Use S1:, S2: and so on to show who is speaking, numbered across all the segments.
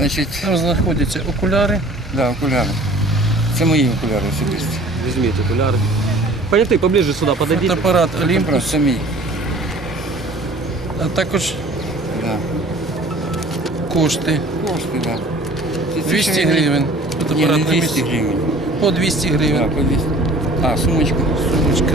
S1: Значит, там знаходяться окуляри. Так,
S2: да, окуляри. Це мої окуляри особисті.
S3: Візьміть окуляри. Пані, поближе сюди подадіть.
S1: Фотоапарат Олімпус. Це мій. А так уж. да. кошти. Кошти, так. Да. 200 гривен.
S2: Фотоапарат Ні, 200 гривен.
S1: По 200 гривен. Да, по 200. А, сумочка. Сумочка.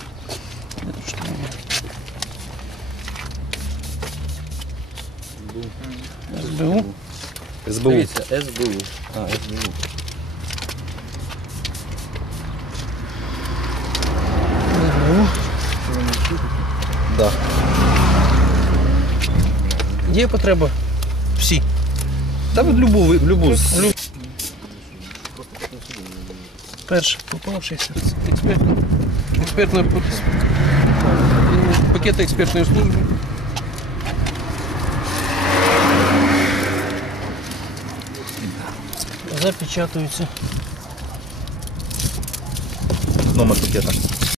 S1: СБУ. СБУ?
S3: СБУ. Смотрите,
S2: СБУ. А, СБУ. Сбур.
S1: Сбур. А, Сбур. Сбур.
S3: Сбур. Да.
S1: Где потреба? Все.
S2: Там да, любую, любую. Люб...
S1: Первый попавшийся. Экспертный. Экспертный. Пакеты экспертной службы. запечатываются.
S3: Дно пакета.